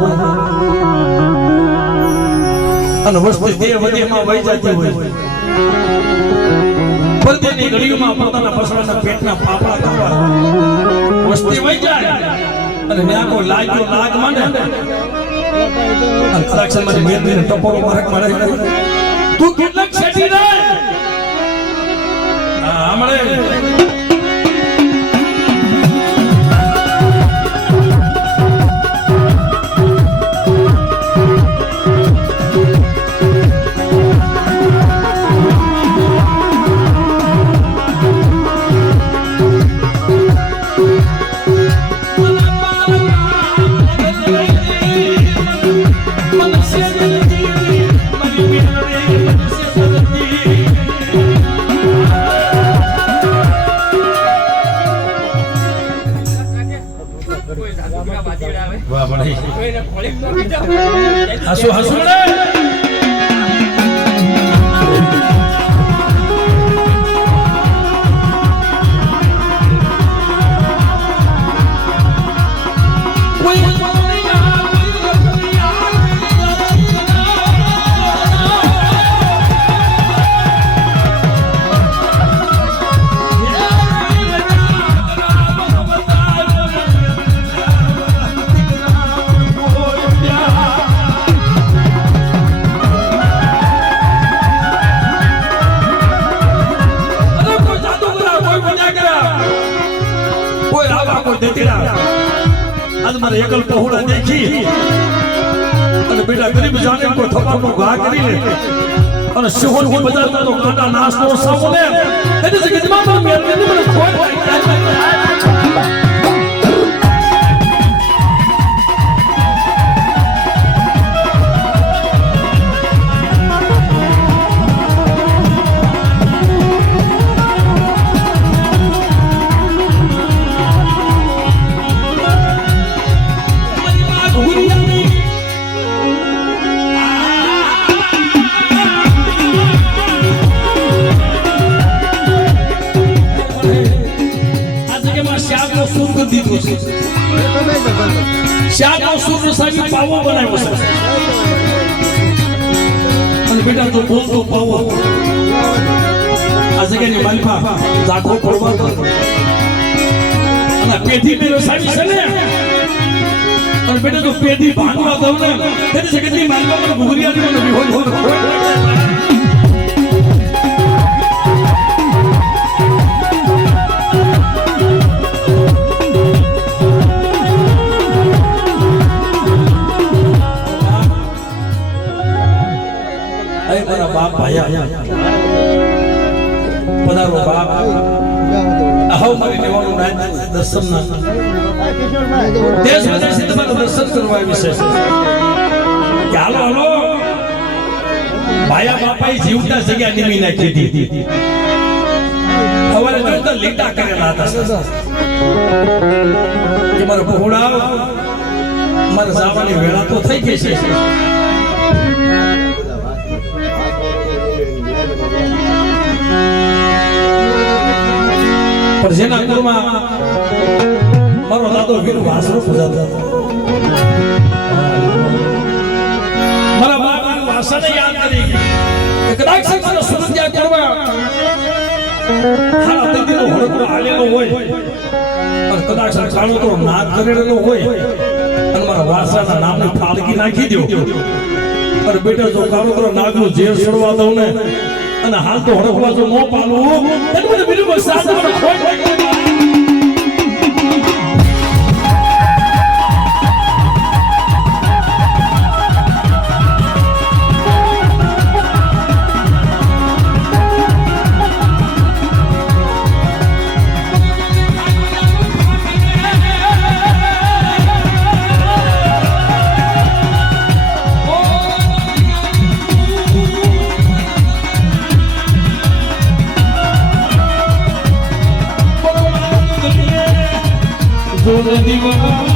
હોય અને વસ્તી દેહ ઘડીઓમાં પોતાના પસરાના પાપડા કરવા વસ્તી વહી જાય. અને ત્યાં કોઈ લાગ્યો લાગ માંડે. મારી મેદનીને ટપોરો મારક મારે તું કેટલાક હસુ હસુ મારે એકલ પહોળા દેખી. અને બેટા ગરીબ જાને કોઈ થપ્પડનો ઘા કરી લે. અને સિહોન કી બજારમાં તો કાંટા નાશનો સામો ને એની જગ્યામાં મેર. ને મને કોઈ સૂર કરી દીધો છે શ્યામનો સૂર સાહેબ પાવો બનાવ્યો છે. અને બેટા તો બોલતો પાવો. આ જગ્યાની માલિકા ઝાખો પડવા. અને પેઢી મેરો સાહેબ છે ને. અને બેટા તો પેઢી ભાંગવા દઉં ને. તેની જગ્યાની માલિકા મને ભૂગરિયાની મને વિહોલ ભાયા. પધારો બાપ. આવો મારી લેવાનું તમારું દર્શન બાપાએ જીવતા જગ્યા નિમી નાખી સવારે જોતા લીટા કરેલા હતા. મારે જવાની વેળા તો થઈ ગઈ છે. મારો દાદો વીર વાસરો પૂજાતો. મારા બાપાની કરી કદાચ હોય અને કદાચ આ કાળોતરો નાગ કરેલો હોય, અને મારા વાસાના નામની ફાળકી નાખી દો અને બેટા, જો કાળોતરો નાગનું ઝેર છોડવા દઉં ને અને હાલ તો હળકવા જો ન પાલું એટલે મને બીજું કોઈ સાથ મને ખોટ दिवा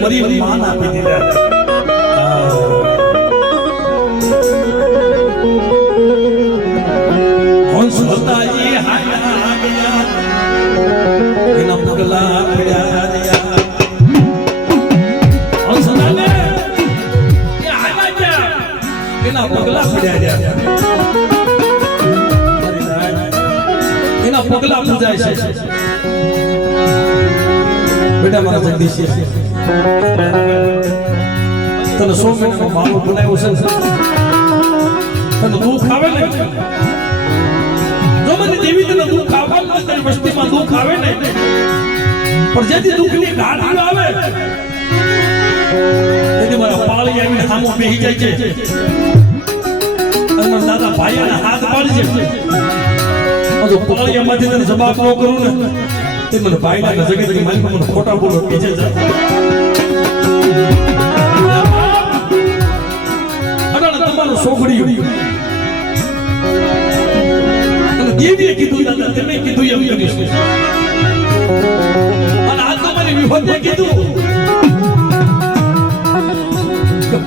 મરી માન આપી દીધા હંસ હતા એ હાયા એના પગલા પડ્યા એના પગલા પડ્યા એના પગલા પૂજાય છે. બેટા મારા જગદીશ તને સો મહિનાનો મામલો બનાવ્યો છે. તને દુઃખ આવે ને? જો દેવી તને દુઃખ આવે ને તારી વસ્તીમાં દુઃખ આવે ને, પણ જેથી દુઃખની ઘાટી આવે તેથી મારા પાળી આવીને સામો બેહી જાય છે. અને દાદા ભાઈ હાથ પાડી છે. પાળીયામાંથી તને જવાબ ન કરું ને. તે મને ભાઈના જગતની માલિક મને ખોટા બોલો બીજે જાય તમારો અને દેવીએ કીધું દાદા તમે કીધું એમ કરીશ અને આ તો મારી વિહોતે કીધું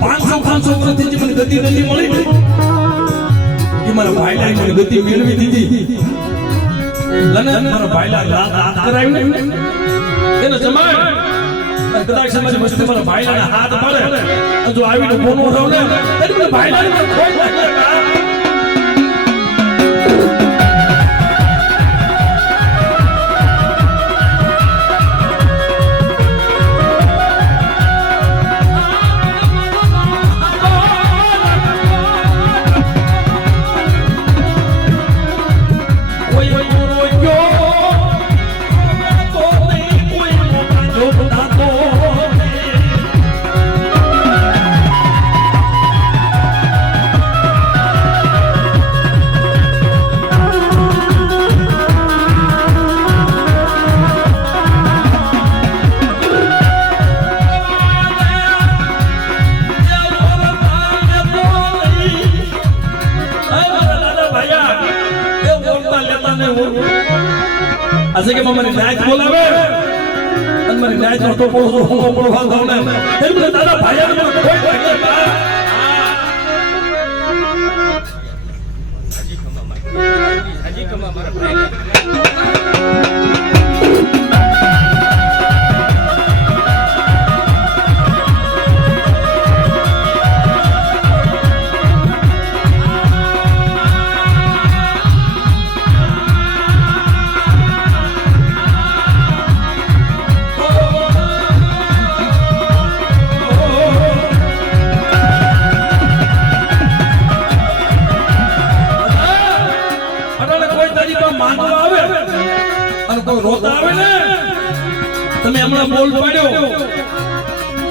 પાંચસો પાંચસો વર્ષથી મને ગતિ નથી મળી એ મારા ભાઈલા મને ગતિ મેળવી દીધી ભાઈલા રાત રાત કરાવી એને કદાચ સમજ મસ્તી મારા ભાઈલા હાથ પડે. જો આવીને બોનો રહો ભાઈલાને અને ન્યાય જોતો પડો હું બોલો વાંધો ને એટલે મને દાદા ભાઈ કોઈ કમા મારા. અટાણે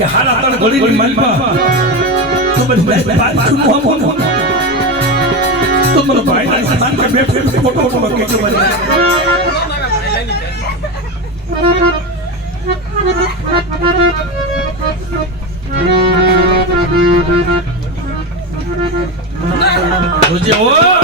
કે હારા તણ ઘડીની માલપા તો બસ બસ પાછું મો મો મો તો મને ભાઈ ના સ્થાન પર બેઠો ફોટો ફોટો કે કહેજો મને. જોજે હો.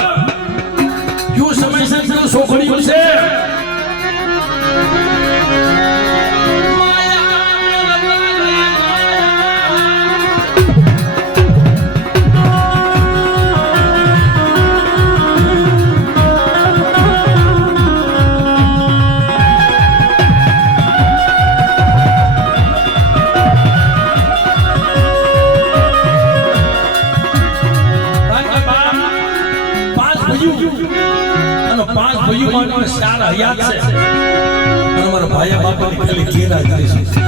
માટે ચાર હયાત છે અને અમારા ભાઈ બાપાની ખાલી કેરા જ રહી છે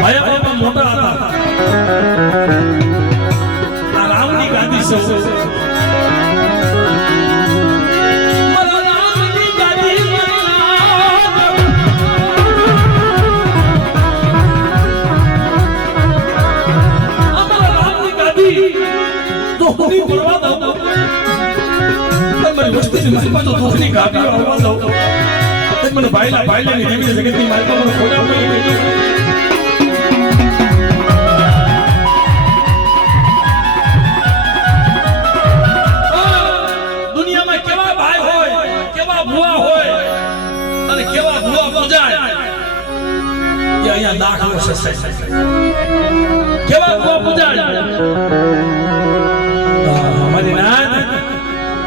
ભાઈ બાપા મોટા હતા આ રામની ગાદી છે મારા ગાદી તો તો દુઃખની ગાદીઓ આવવા દઉં મને ભાઈલા ભાઈલા ની જગતની માલકા ખોટા પડી ગઈ દુનિયામાં કેવા ભાઈ હોય, કેવા ભુવા હોય અને કેવા ભુવા પૂજાય એ અહીંયા દાખલો છે. કેવા પૂજાય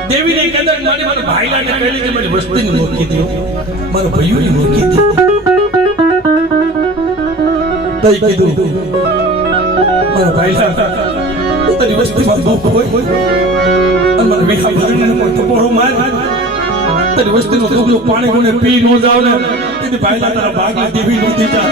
દેવીને કદાચ મારી મારા ભાઈલાને કહેલી કે મારી વસ્તીને મૂકી દો મારા ભાઈઓને મૂકી દો તઈ કીધું, મારા ભાઈલા તારી વસ્તીમાં દુઃખ હોય અને મારા વિહા ભરણીને પણ ટપોરો માર. તારી વસ્તીનું દુઃખનું પાણી કોને પી ન જાવ ને. તેથી ભાઈલા તારા ભાગને દેવી નથી જા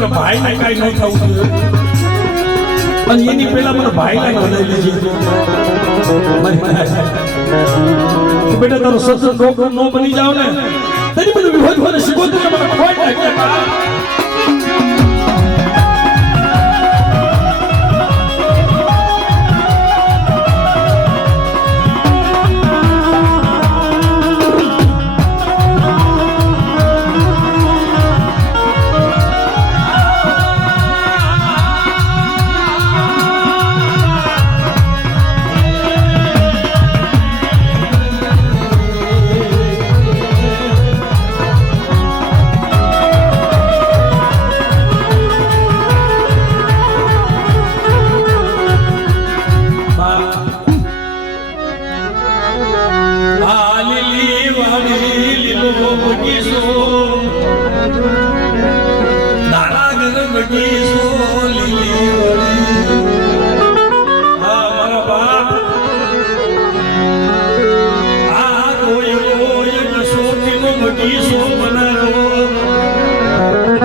કે ભાઈ ને કઈ ન થવું જોઈએ. અને એની પેલા મારા ભાઈને વધારી લીધી મારી માએ. કે બેટા, તારો સત્સંગ ડોક્ટર નો બની જાવ ને. તારી બધું વિહોદ મને શીખવતું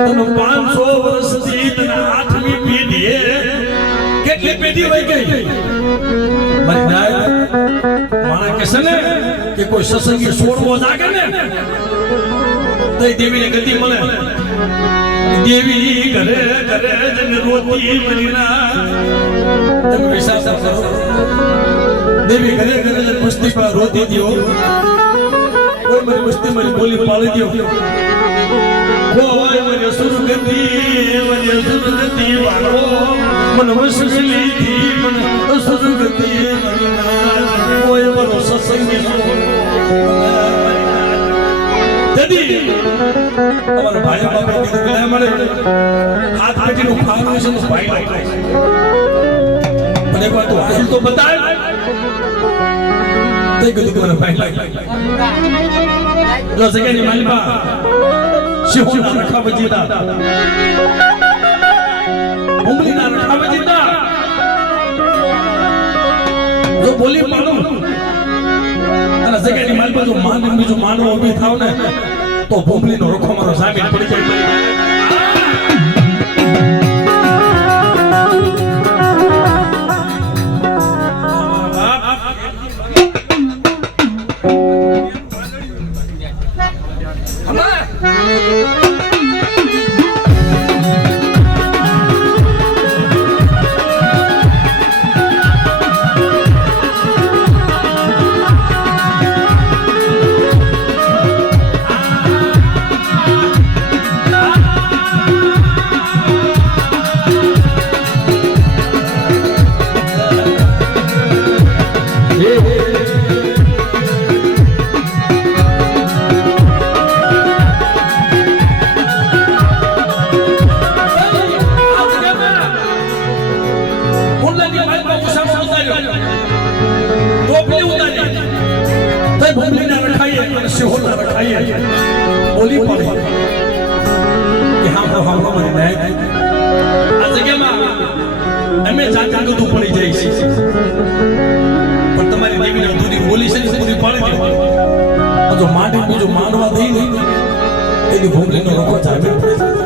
તને પાંચસો વર્ષથી તને આઠમી પેઢીએ કેટલી પેઢી વહી ગઈ? મારી નાય માણા કે ને કે કોઈ સત્સંગી છોડવો જાગે ને તો દેવીને ગતિ મળે. દેવી ઘરે ઘરે જને રોતી મરીના તમે વિશ્વાસ કરો. દેવી ઘરે ઘરે જને મસ્તી પર રોતી દ્યો કોઈ મારી મસ્તી મારી બોલી પાડી દ્યો. કોઈ મને સુરગતિ મને સુરગતિ વાળો મને વસલી થી મને ભાઈ બાપે કીધું કે ના મળે હાથ પેટીનું તો ભાઈ લાગે મને એક તું હાલ તો બતાય તે કીધું કે મને ભાઈ લાગે એટલે જગ્યાની માલિકા શિહોના રખા વજીતા. જો બોલી પાડું. અને જગ્યાની માલિકા જો માન બીજું માંડવો ઊભી થાવ ને તો ભૂમલીનો રખો મારો જામીન પડી જાય. મુસાફ ઉતાર્યો. ટોપલી ઉતારી. તઈ ભૂમિને રખાઈએ અને સિહોને રખાઈએ. બોલી પડે. કે હા તો હા મને નાયક. આ જગ્યામાં અમે જાતા દૂધ પડી જાય છે. પણ તમારી દેવીને બોલી છે પૂરી પડે જો માટે બીજું માનવા દઈ નહીં એની ભૂમિનો રખો જામી